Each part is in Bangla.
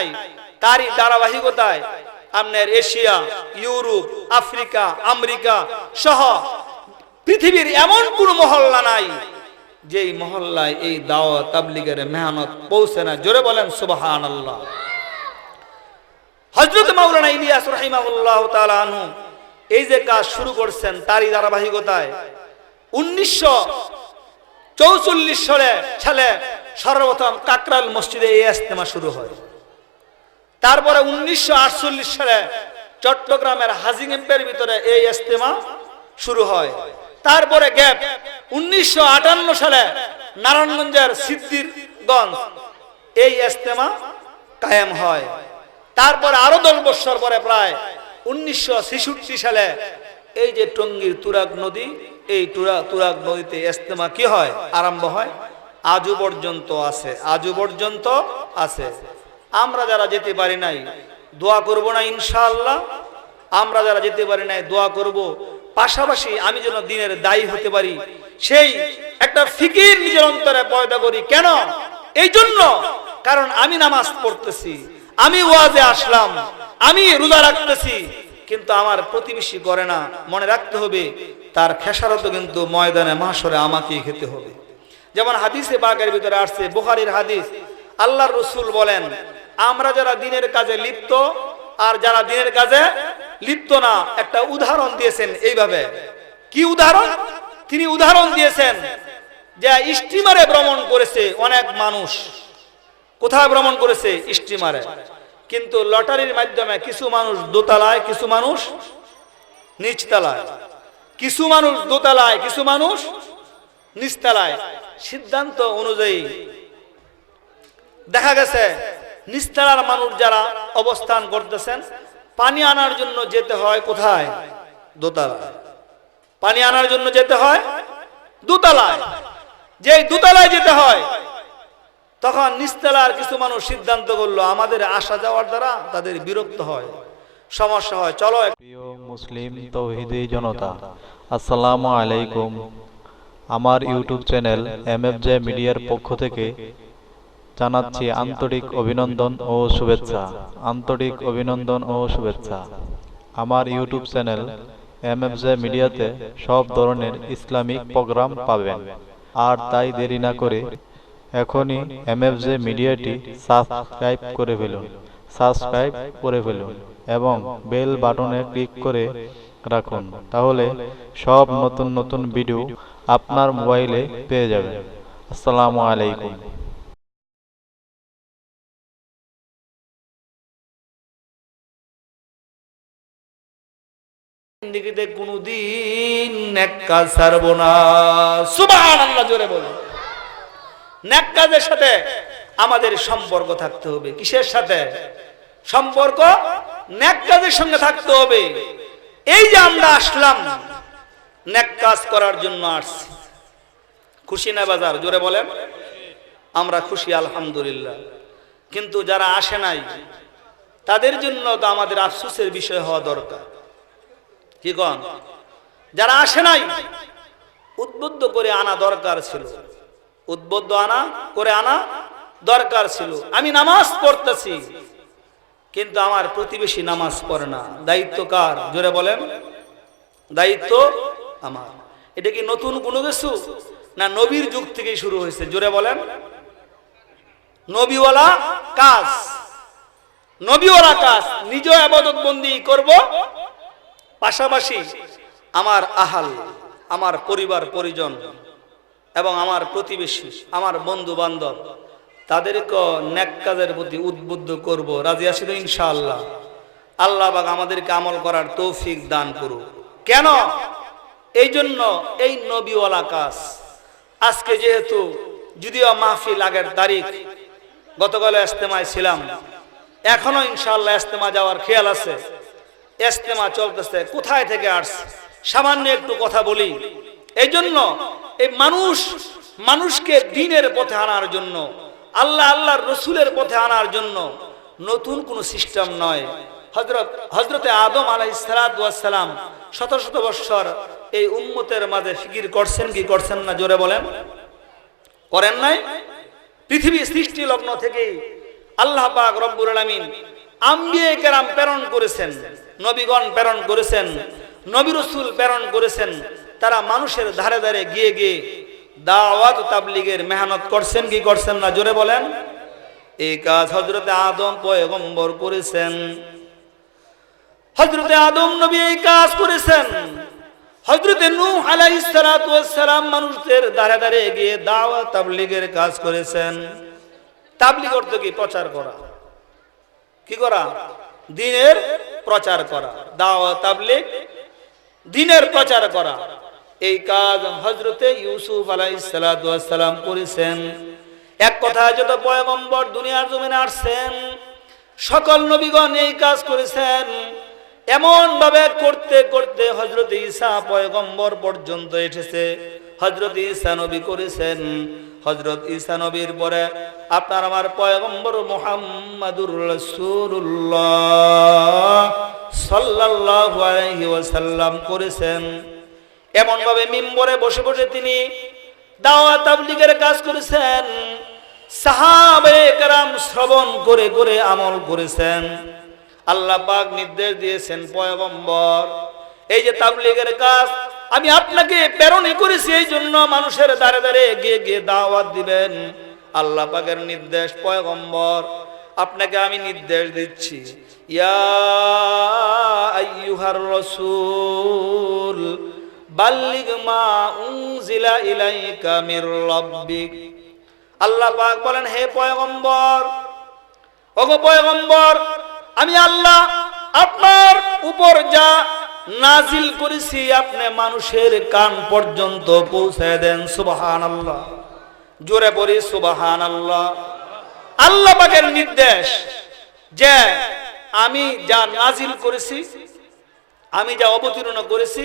নাই, তারই ধারাবাহিকতায় আপনার এশিয়া, ইউরোপ, আফ্রিকা, আমেরিকা সহ পৃথিবীর এমন কোন মহল্লা নাই মহল্লায় এই দাওয়া তাবলিগের মেহনত পৌঁছে না। জোরে বলেন সুবাহান আল্লাহ হজরত ইলিয়াস আনহু এই যে কাজ শুরু করছেন, তারই ধারাবাহিকতায় উনিশশো চৌচল্লিশ সালে সালে সর্বপ্রথম কাকরাল মসজিদে এই ইস্তেমা শুরু হয়। তারপরে উনিশশো আটচল্লিশ সালে চট্টগ্রামের হাজিগেম্পের ভিতরে এই ইস্তেমা শুরু হয়। তারপরে গ্যাপ উনিশশো আটান্ন সালে নারায়ণগঞ্জের সিদ্দিরগঞ্জ এই ইস্তেমা কায়েম হয়। তারপরে আরও দশ বছর পরে প্রায় উনিশশো সালে এই যে টঙ্গীর তুরাগ নদী, এই তুরা, তুরাগ নদীতে ইস্তেমা কি হয়? আরম্ভ হয়? আজও পর্যন্ত আছে, আজও পর্যন্ত আছে। আমরা যারা যেতে পারি নাই, দোয়া করব না ইনশাআল্লাহ। আমরা যারা যেতে পারি নাই, দোয়া করব। পাশাপাশি আমি যেন দিনের দায়ী হতে পারি, সেই একটা ফিকির নিজের অন্তরে পয়দা করি। কেন? এই জন্য কারণ আমি নামাজ পড়তেছি, আমি ওয়াজে আসলাম, আমি রোজা রাখতেছি, কিন্তু আমার প্রতিবেশী করে না। মনে রাখতে হবে, তার খেসারত কিন্তু ময়দানে মাসরে আমাকেই খেতে হবে। যেমন হাদিসে বাগের ভিতরে আসছে, বুখারির হাদিস, আল্লাহর রসুল বলেন আমরা যারা দিনের কাজে লিপ্ত, আর যারা দিনের কাজে লিপ্ত না, একটা উদাহরণ দিয়েছেন এইভাবে। কি উদাহরণ? তিনি উদাহরণ দিয়েছেন যে স্টিমারে ভ্রমণ করেছে অনেক মানুষ। কোথায় ভ্রমণ করেছে? স্টিমারে কিন্তু লটারির মাধ্যমে কিছু মানুষ দোতলায়, কিছু মানুষ নিচতলায়। কিছু মানুষ দোতলায়, কিছু মানুষ নিচতলায়। সিদ্ধান্ত অনুযায়ী দেখা গেছে নিস্তালার মানুষ যারা অবস্থান করতেছেন, পানি আনার জন্য যেতে হয় কোথায়? দোতলায়। পানি আনার জন্য যেতে হয় দোতলায়। যে দোতলায় যেতে হয়, তখন নিস্তালার কিছু মানুষ সিদ্ধান্ত করল, আমাদের আসা যাওয়ার দ্বারা তাদের বিরক্ত হয়, সমস্যা হয়, চলো মুসলিম তৌহিদি জনতা, আসসালামু আলাইকুম। আমার ইউটিউব চ্যানেল এম এফ মিডিয়ার পক্ষ থেকে জানাচ্ছি আন্তরিক অভিনন্দন ও শুভেচ্ছা। আন্তরিক অভিনন্দন ও শুভেচ্ছা। আমার YouTube channel M F J মিডিয়াতে সব ধরনের ইসলামিক প্রোগ্রাম পাবেন। আর তাই দেরি না করে এখনই এম এফ জে মিডিয়াটি সাবস্ক্রাইব করে ফেলুন। সাবস্ক্রাইব করে ফেলুন এবং বেল বাটনে ক্লিক করে রাখুন। তাহলে সব নতুন নতুন ভিডিও আপনার মোবাইলে পেয়ে যাবেন। আসসালামু আলাইকুম। জিন্দিগিতে কোনোদিন নেক কাজ ছাড়বো না। সুবহানাল্লাহ, জোরে বলো নেক কাজের সাথে আমাদের সম্পর্ক থাকতে হবে। কিসের সাথে? সম্পর্ক নেক কাজের সঙ্গে থাকতে হবে। এই যে আমরা আসলাম নেক কাজ করার জন্য আসছি। খুশি না বাজার? জোরে বলেন। আমরা খুশি, আলহামদুলিল্লাহ। কিন্তু যারা আসে নাই, তাদের জন্য তো আমাদের আফসোসের বিষয় হওয়া দরকার। কি কন যারা আসে নাই, উদ্বুদ্ধ করে আনা দরকার ছিল। উদ্বুদ্ধ আনা, করে আনা দরকার ছিল। আমি নামাজ পড়তেছি, কিন্তু আমার প্রতিবেশী নামাজ পড়ে না। দায়িত্ব কার? জোরে বলেন। দায়িত্ব আমার। এটা কি নতুন কোনো কিছু, না নবীর যুগ থেকেই শুরু হয়েছে? জোরে বলেন। নবীওয়ালা কাজ। নবীওয়ালা কাজ। নিজ আবাদত বন্দি করব পাশাপাশি আমার আহাল, আমার পরিবার, পরিজন এবং আমার প্রতিবেশী, আমার বন্ধু বান্ধব তাদেরকে ন্যাক কাজের প্রতি উদ্বুদ্ধ করব, রাজি আছি তো ইনশাআল্লাহ। আল্লাহ বাগ আমাদেরকে আমল করার তৌফিক দান করুক। কেন? এই জন্য এই নবীওয়ালা কাজ। আজকে যেহেতু যদিও মাহফিল আগের তারিখ গতকাল ইস্তেমায় ছিলাম। এখনও ইনশাআল্লাহ ইস্তেমা যাওয়ার খেয়াল আছে। ইস্তেমা চলতেছে, কোথায় থেকে আসছে? সামান্য একটু কথা বলি। এই জন্য এই মানুষ, মানুষকে দিনের পথে আনার জন্য, আল্লাহ আল্লাহর রসুলের পথে আনার জন্য নতুন কোনো সিস্টেম নয়। হজরত হজরতে আদম আলাই সালাম শত শত বৎসর এই উম্মতের মাঝে ফিকির করছেন কি করছেন না, জোরে বলেন। করেন নাই? পৃথিবী সৃষ্টি লগ্ন থেকে আল্লাহ পাক রব্বুল আলামিন আম্বিয়ে কেরাম প্রেরণ করেছেন। নবীগণ প্রেরণ করেছেন, নবী রসুল প্রেরণ করেছেন, তারা মানুষের ধারে ধারে গিয়ে গিয়ে দাওয়াত তাবলিগের মেহনত করছেন, কি করছেন না? জোরে বলেন। এই কাজ হজরতে আদম পয়গম্বর করেছেন। হজরতে আদম নবী এই কাজ করেছেন। হজরতে সালাতু ওয়াস সালাম মানুষদের দাঁড়ে দাঁড়িয়ে গিয়ে দাওয়াত, তাবলিগের কাজ করেছেন। তাবলিগ অর্থ কি? প্রচার করা। কি করা? দিনের প্রচার করা, দাওয়াত, তাবলিগ, দিনের প্রচার করা। এই কাজ হজরতে ইউসুফ আলাইহিস সালাতু ওয়াস সালাম করেছেন। এক কথা যত পয়গম্বর দুনিয়ার জমিনে আসছেন, সকল নবীগণ এই কাজ করেছেন। এমন ভাবে করতে করতে হজরত ঈসা পয়গম্বর পর্যন্ত এসেছে। হজরত ঈসা নবী করেছেন। হজরত ঈসা নবীর পরে আপনার আমার পয়গম্বর মোহাম্মদুর রাসূলুল্লাহ সাল্লাল্লাহু করেছেন। এমন ভাবে মিম্বরে বসে বসে তিনি দাওয়াত তাবলিগের কাজ করেছেন। সাহাবে কেরাম শ্রবণ করে করে আমল করেছেন। আল্লাহ পাক নির্দেশ দিয়েছেন পয়গম্বর, এই যে তাবলিগের কাজ আমি আপনাকে প্রেরণই করেছি, এই জন্য মানুষের দাঁড়ে দাঁড়ে গিয়ে গিয়ে দাওয়াত দিবেন। আল্লাহ পাকের নির্দেশ, পয়গম্বর, আপনাকে আমি নির্দেশ দিচ্ছি। ইয়া রাসূল, বাল্লিগ মা আল্লাহ পাক বলেন, হে পয়গম্বর, ওগো পয়গম্বর, আমি আল্লাহ আপনার উপর যা নাজিল করেছি, আপনি মানুষের কান পর্যন্ত পৌঁছে দেন সুবাহান আল্লাহ জোরে পড়ি সুবাহান আল্লাহ আল্লাহ পাকের নির্দেশ যে, আমি যা নাজিল করেছি, আমি যা অবতীর্ণ করেছি,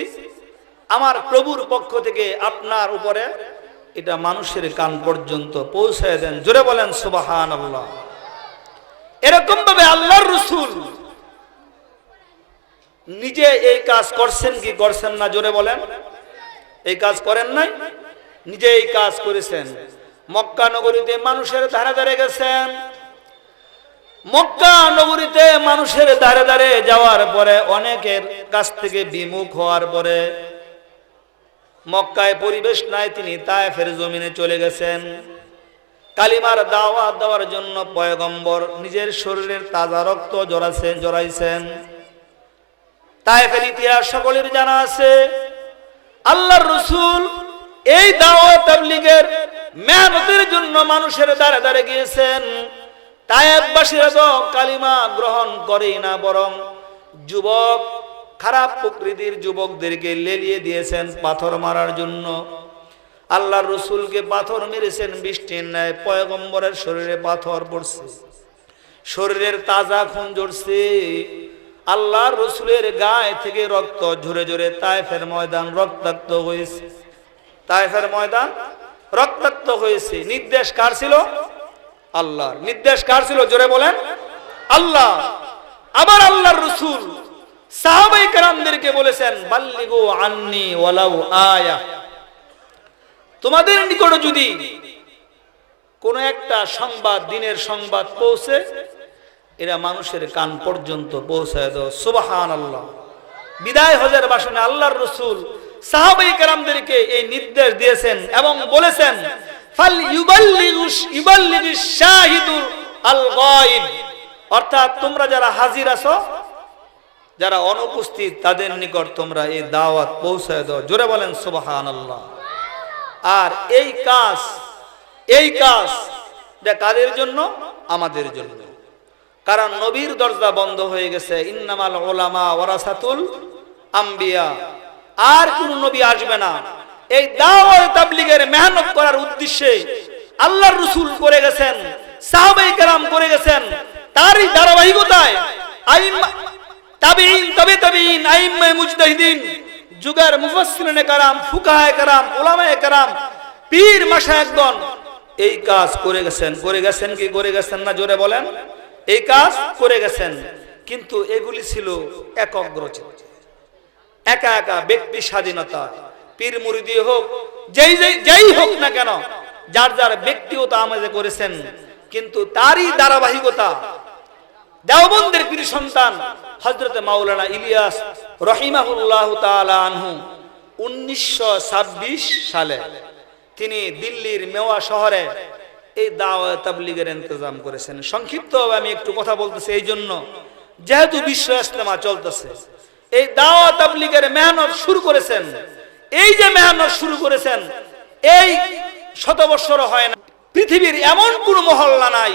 আমার প্রভুর পক্ষ থেকে আপনার উপরে এটা মানুষের কান পর্যন্ত পৌঁছায় দেন। জোরে বলেন সুবাহান আল্লাহ এরকম ভাবে আল্লাহর রসুল নিজে এই কাজ করছেন কি করছেন না, জোরে বলেন। এই কাজ করেন নাই? নিজে এই কাজ করেছেন। মক্কা নগরীতে মানুষের ধারে ধারে গেছেন। মক্কা নগরীতে মানুষের ধারে ধারে যাওয়ার পরে অনেকের কাছ থেকে বিমুখ হওয়ার পরে মক্কায় পরিবেশ নাই, তিনি তায়েফের জমিনে চলে গেছেন। কালিমার দাওয়াত দেওয়ার জন্য পয়গম্বর নিজের শরীরের তাজা রক্ত জড়াছেন জড়াইছেন। তায়েফের ইতিহাস সকলের জানা আছে। আল্লাহর রসুল এই দাওয়াত তাবলীগের মেহনতের জন্য মানুষের দ্বারে দ্বারে গিয়েছেন। কালিমা গ্রহণ করেই না, বরং যুবক, খারাপ প্রকৃতির যুবকদেরকে লেলিয়ে দিয়েছেন পাথর মারার জন্য। আল্লাহর রসুলকে পাথর মেরেছেন, বৃষ্টির ন্যায় পয়গম্বরের শরীরে পাথর পড়ছে। শরীরের তাজা খুন জড়ছে আল্লাহর রসুলের গায়ে থেকে রক্ত ঝরে ঝরে তাইফের ময়দান রক্তাক্ত হয়েছে। তাইফের ময়দান রক্তাক্ত হয়েছে। নির্দেশ কার ছিল? আল্লাহর। নির্দেশ কার ছিল? জোরে বলেন। আল্লাহ। আবার আল্লাহর রসুল সাহাবাই কারামদেরকে বলেছেন, বাল্লিগো আন্নি ওয়ালাউ আয়া। তোমাদের নিকট যদি কোন একটা সংবাদ, দিনের সংবাদ পৌঁছে এরা মানুষের কান পর্যন্ত পৌঁছায় দাও। সুবাহান আল্লাহ বিদায় হজের বাসনে আল্লাহর রসুল সাহাবাই কারামদেরকে এই নির্দেশ দিয়েছেন এবং বলেছেন, ফাল আল অর্থাৎ তোমরা যারা হাজির আছো, যারা অনুপস্থিত, তাদের নিকট তোমরা এই দাওয়াত পৌঁছায় দাও। জোরে বলেন সুবাহান আল্লাহ আর এই কাজ এই কাজ, এটা কাদের জন্য? আমাদের জন্য। কারণ নবীর দরজা বন্ধ হয়ে গেছে। ইন্নামাল ওলামা ওরাসাতুল আম্বিয়া। আর কোন নবী আসবে না। এই দাওয়াত তাবলিগের মেহনত করার উদ্দেশ্যে আল্লাহর রসুল করে গেছেন, সাহাবাই কেরাম করে গেছেন। তারই ধারাবাহিকতায় আইম্মা তাবিইন তবে তাবিইন আইম্মা মুজতাহিদিন, যুগের মুফাসসিরিনে কারাম, ফুকাহায়ে কারাম, উলামায়ে কারাম, পীর মাশায়েখগণ এই কাজ করে গেছেন। করে গেছেন কি? করে গেছেন না? জোরে বলেন। এই কাজ করে গেছেন, কিন্তু এগুলি ছিল একক রচিত একা একা ব্যক্তি স্বাধীনতা, পীর মুরিদি হোক, যেই যেই হোক না কেন, যার যার ব্যক্তিগত আমাদের করেছেন, কিন্তু তারই ধারাবাহিকতা, দেওবন্দের পীর সন্তান হজরত মাওলানা ইলিয়াস রহিমাহুল্লাহ আনহু উনিশশো ছাব্বিশ সালে তিনি দিল্লির মেওয়া শহরে এই দাওয়া তাবলিগের ইন্তজাম করেছেন। সংক্ষিপ্তভাবে আমি একটু কথা বলতেছি এই জন্য। যেহেতু বিশ্ব ইস্তেমা চলতেছে, এই দাওয়া তাবলিগের মেহনত শুরু করেছেন। এই যে মেহনত শুরু করেছেন, এই শত বৎসর হয় না। পৃথিবীর এমন কোন মহল্লা নাই,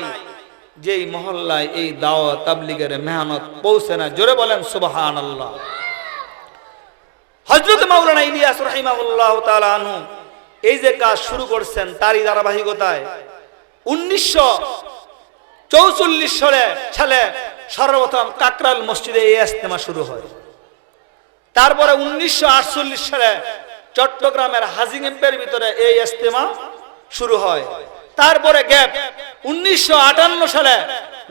যেই মহল্লায় এই দাওয়া তাবলিগের মেহনত পৌঁছে না। জোরে বলেন সুবাহান আল্লাহ হজরত মাওলানা ইলিয়াস রহিমাহুল্লাহ তাআলা আনহু এই যে কাজ শুরু করছেন, তারই ধারাবাহিকতায় উনিশশো চৌচল্লিশ সালে সালে সর্বপ্রথম কাকরাল মসজিদে এই ইস্তেমা শুরু হয়। তারপরে উনিশশো আটচল্লিশ সালে চট্টগ্রামের হাজিং এম্পের ভিতরে এই ইস্তেমা শুরু হয়। তারপরে গ্যাপ উনিশশো আটান্ন সালে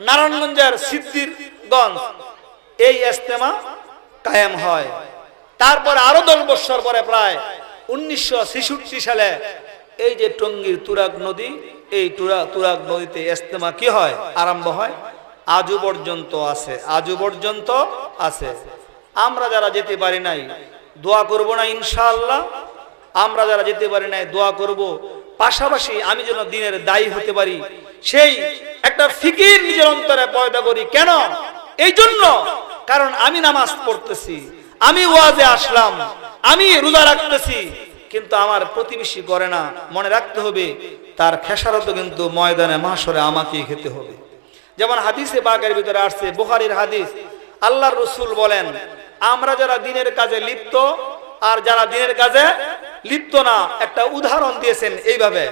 নারায়ণগঞ্জের সিদ্দিরগঞ্জ এই ইস্তেমা কায়েম হয়। তারপরে আরও দশ বছর পরে প্রায় উনিশশো সালে এই যে টঙ্গীর তুরাগ নদী এই তুরা তুরাগ নদীতে ইস্তেমা কি হয়? আরম্ভ হয়? আজও পর্যন্ত আছে। আজও পর্যন্ত আছে। আমরা যারা যেতে পারি নাই, দোয়া করব না ইনশাআল্লাহ। আমরা যারা যেতে পারি নাই, দোয়া করব। পাশাপাশি আমি যেন দিনের দায়ী হতে পারি, সেই একটা ফিকির নিজের অন্তরে পয়দা করি। কেন? এই জন্য। কারণ আমি নামাজ পড়তেছি, আমি ওয়াজে আসলাম, আমি রোজা রাখতেছি কিন্তু আমার প্রতিবেশী করে না, মনে রাখতে হবে তার খেসারত কিন্তু ময়দানে মাসরে আমাকেই খেতে হবে। যেমন হাদিসে বাগের ভিতরে আসছে, বুখারীর হাদিস আল্লাহ রসুল বলেন, আমরা যারা দিনের কাজে লিপ্ত, আর যারা দিনের কাজে লিপ্ত না, একটা উদাহরণ দিয়েছেন এইভাবে।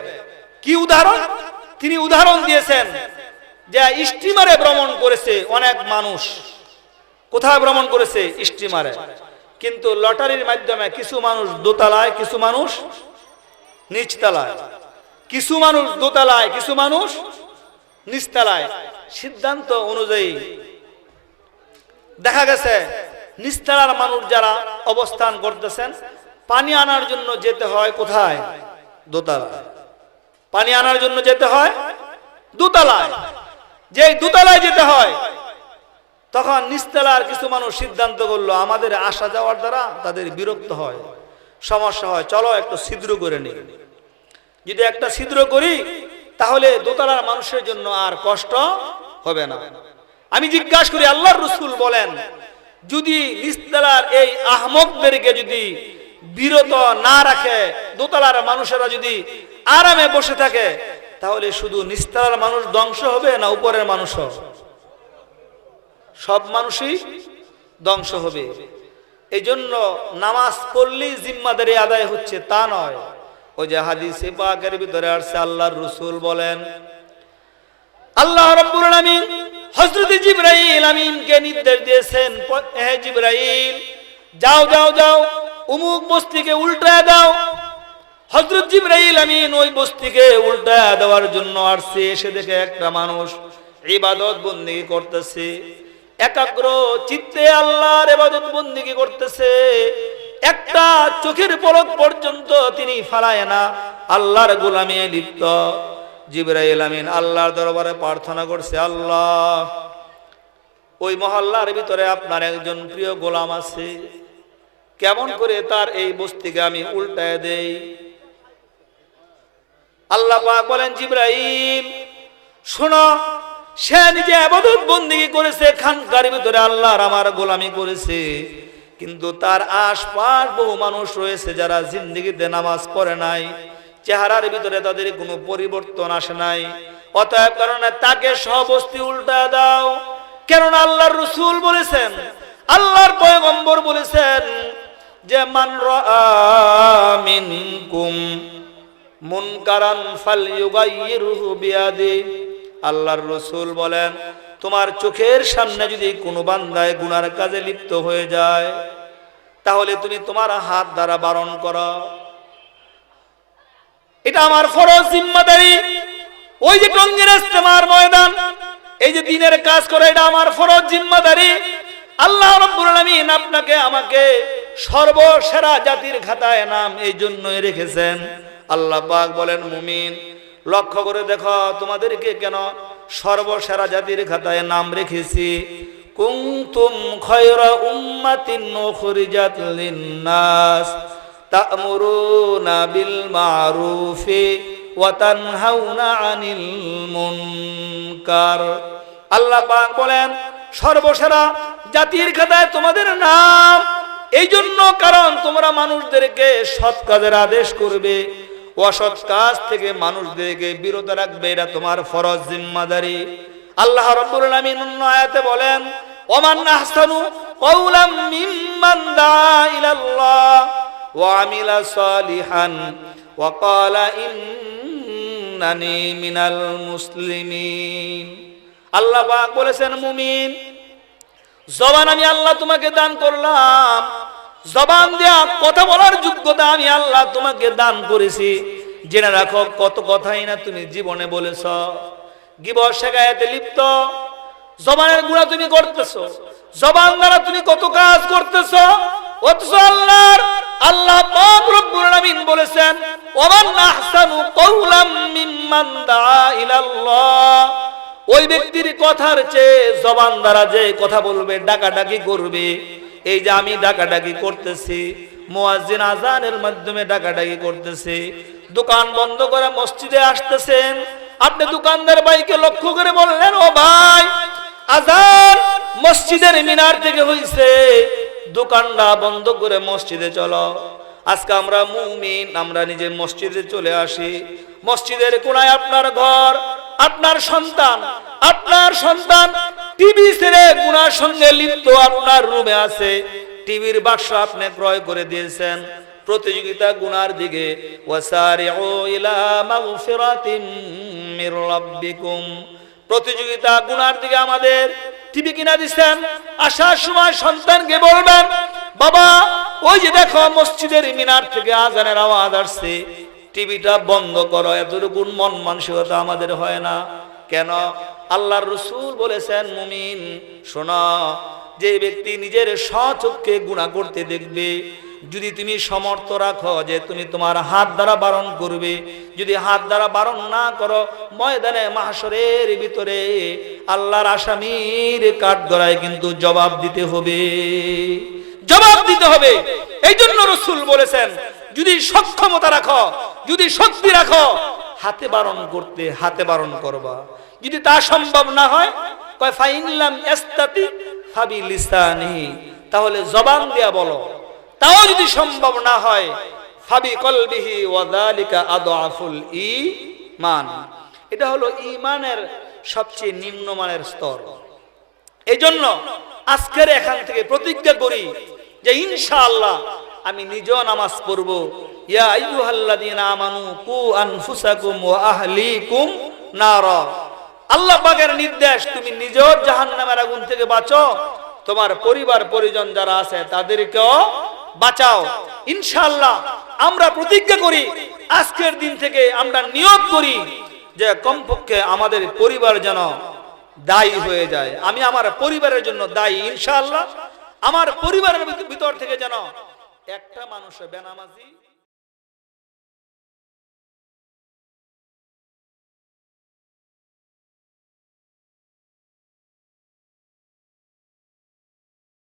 কি উদাহরণ? তিনি উদাহরণ দিয়েছেন যে স্টিমারে ভ্রমণ করেছে অনেক মানুষ। কোথায় ভ্রমণ করেছে? স্টিমারে। কিন্তু লটারির মাধ্যমে কিছু মানুষ দোতলায়, কিছু মানুষ নিচতলায়। কিছু মানুষ দোতলায়, কিছু মানুষ নিচতলায়। সিদ্ধান্ত অনুযায়ী দেখা গেছে নিস্তালার মানুষ যারা অবস্থান করতেছেন, পানি আনার জন্য যেতে হয় কোথায়? দোতলায়। পানি আনার জন্য যেতে হয় দোতলায়। যে দোতলায় যেতে হয় তখন নিস্তালার কিছু মানুষ সিদ্ধান্ত করল, আমাদের আসা যাওয়ার দ্বারা তাদের বিরক্ত হয়, সমস্যা হয়, চলো একটু ছিদ্র করে নিই। যদি একটা ছিদ্র করি, তাহলে দোতলার মানুষের জন্য আর কষ্ট হবে না। আমি জিজ্ঞাসা করি, আল্লাহর রসুল বলেন, যদি নিস্তালার এই আহমকদেরকে যদি বিরত না রাখে, দোতলার মানুষেরা যদি আরামে বসে থাকে, তাহলে শুধু নিস্তালার মানুষ ধ্বংস হবে না উপরের মানুষ সব মানুষই ধ্বংস হবে। এই জন্য নামাজ পড়লেই জিম্মাদারি আদায় হচ্ছে, তা নয়। ওই যে হাদিসে পাকের ভিতরে আসছে, আল্লাহর রসুল বলেন, আল্লাহ রব্বুল আলামিন হযরত জিবরাইল আমিনকে নির্দেশ দিয়েছেন, হে জিবরাইল, যাও যাও যাও, উমুক বস্তিকে উল্টায় দাও। হযরত জিবরাইল আমিন ওই বস্তিকে উল্টায় দেওয়ার জন্য আসছে, এসে দেখে একটা মানুষ ইবাদত বন্দেগী করতেছে। একাগ্র চিত্তে আল্লাহর ইবাদত বন্দেগী করতেছে। একটা চোখের পলক পর্যন্ত তিনি ফালায় না, আল্লাহর গোলামে লিপ্ত। জিবরাইল আমিন আল্লাহর দরবারে প্রার্থনা করছে, আল্লাহ, ওই মহল্লার ভিতরে আপনার একজন প্রিয় গোলাম আছে। কেমন করে তার এই বস্তিকে আমি উল্টায় দেই? আল্লাহ বলেন, জিব্রাইল, শোনো সে নিজে আবাদত বন্দিগি করেছে, খানকার ভিতরে আল্লাহর আমার গোলামি করেছে। কিন্তু তার আশপাশ বহু মানুষ রয়েছে যারা জিন্দিগিতে নামাজ পড়ে নাই, চেহারার ভিতরে তাদের কোনো পরিবর্তন আসে নাই। অতএব কারণে তাকে সবস্তি উল্টা দাও। কেননা আল্লাহর রসুল বলেছেন, আল্লাহর পয়গম্বর বলেছেন যে, মান মিনকুম মুনকারান ফালইউগাইয়িরহু বিয়াদি আল্লাহর রসুল বলেন, তোমার চোখের সামনে যদি কোনো বান্দায় গুনার কাজে লিপ্ত হয়ে যায়, তাহলে তুমি তোমার হাত দ্বারা বারণ করো। এটা আমার ফরজ জিম্মাদারি। ওই যে টঙ্গের ইস্তেমার ময়দান, এই যে দিনের কাজ করে, এটা আমার ফরজ জিম্মাদারি। আল্লাহ রাব্বুল আলামিন আপনাকে আমাকে সর্বসেরা জাতির খাতায় নাম এই জন্যই রেখেছেন। আল্লাহ পাক বলেন, মুমিন লক্ষ্য করে দেখো, তোমাদেরকে কেন সর্বসেরা জাতির খাতায় নাম রেখেছি? খয়রা মা'রুফি আনিল মুনকার। আল্লাহ বলেন, সর্বসেরা জাতির খাতায় তোমাদের নাম। এই জন্য কারণ তোমরা মানুষদেরকে সৎ কাজের আদেশ করবে। অসৎ কাজ থেকে মানুষদেরকে বিরত রাখবে, এটা তোমার ফরজ জিম্মাদারি। আল্লাহ রাব্বুল আলামিন অন্য আয়াতে বলেন, ওমান আহসানু কওলাম মিম্মান দা ইলাল্লাহ ওয়া আমিলা সালিহান ওয়া ক্বালা ইন্নানি মিনাল মুসলিমিন। আল্লাহ পাক বলেছেন, মুমিন, জবান আমি আল্লাহ তোমাকে দান করলাম জবান দেয়া কথা বলার যোগ্যতা আমি আল্লাহ তোমাকে দান করেছি। জেনে রাখো, কত কথাই না তুমি জীবনে বলেছ। গিবর শেখায়তে লিপ্ত। জবানের গুণা তুমি করতেছো। জবান দ্বারা তুমি কত কাজ করতেছ। অথচ আল্লাহর, আল্লাহ বলেছেন ইলাল্লাহ। ওই ব্যক্তির কথার চেয়ে জবান দ্বারা যে কথা বলবে, ডাকাডাকি করবে। এই যে আমি ডাকাডাকি করতেছি, মুয়াজ্জিন আজানের মাধ্যমে ডাকাডাকি করতেছি, দোকান বন্ধ করে মসজিদে আসতেছেন। আপনি দোকানদার ভাইকে লক্ষ্য করে বললেন, ও ভাই আজান মসজিদের মিনার থেকে হইছে। দোকানটা বন্ধ করে মসজিদে চলো। আজকে আমরা মুমিন, আমরা নিজে মসজিদে চলে আসি। মসজিদের কোনায় আপনার ঘর, আপনার সন্তান আপনার সন্তান টিভি ছেড়ে গুনার সঙ্গে লিপ্ত আপনার রুমে আছে। টিভির বাক্স আপনি ক্রয় করে দিয়েছেন। প্রতিযোগিতা গুনার দিকে প্রতিযোগিতা গুনার দিকে আমাদের টিভি কিনা দিচ্ছেন। আসার সময় সন্তানকে বলবেন, বাবা, ওই যে দেখো মসজিদের মিনার থেকে আজানের আওয়াজ আসছে। টিভিটা বন্ধ করো এতটুকু মন মানসিকতা আমাদের হয় না। কেন? আল্লাহর রসুল বলেছেন, মুমিন, শোনা, যে ব্যক্তি নিজের স্বচক্ষে গুণা করতে দেখবে, যদি তুমি সমর্থ রাখো যে তুমি তোমার হাত দ্বারা বারণ করবে, যদি হাত দ্বারা বারণ না করো, ময়দানে মাহাসরের ভিতরে আল্লাহর আসামির কাঠগড়ায় কিন্তু জবাব দিতে হবে। জবাব দিতে হবে। এই জন্য রসুল বলেছেন, যদি সক্ষমতা রাখো, যদি শক্তি রাখো, হাতে বারণ করতে, হাতে বারণ করবা। যদি তা সম্ভব না হয়, কয়, ফাইনলাম ইস্তাতি ফাবি লিসানিহি তাহলে জবান দিয়া বলো, তাও যদি সম্ভব না হয়, ফাবি কলবিহি ওয়াদালিকা আদআফুল ঈমান। এটা হলো ঈমানের সবচেয়ে নিম্নমানের স্তর। এই জন্য আজকের এখান থেকে প্রতিজ্ঞা করি যে ইনশাআল্লাহ আমি নিজেও নামাজ পড়ব। ইয়া আইয়ুহাল্লাযীনা আমানু কু আনফুসাকুম ওয়া আহলিকুম নারা। আল্লাহ পাকের নির্দেশ, তুমি নিজেও জাহান্নামের আগুন থেকে বাঁচো। তোমার পরিবার, পরিজন যারা আছে, তাদেরকেও বাঁচাও। ইনশাল্লাহ আমরা প্রতিজ্ঞা করি, আজকের দিন থেকে আমরা নিয়োগ করি যে কমপক্ষে আমাদের পরিবার যেন দায়ী হয়ে যায়। আমি আমার পরিবারের জন্য দায়ী ইনশাল্লাহ আমার পরিবারের ভিতর থেকে যেন একটা মানুষ বেনামাজি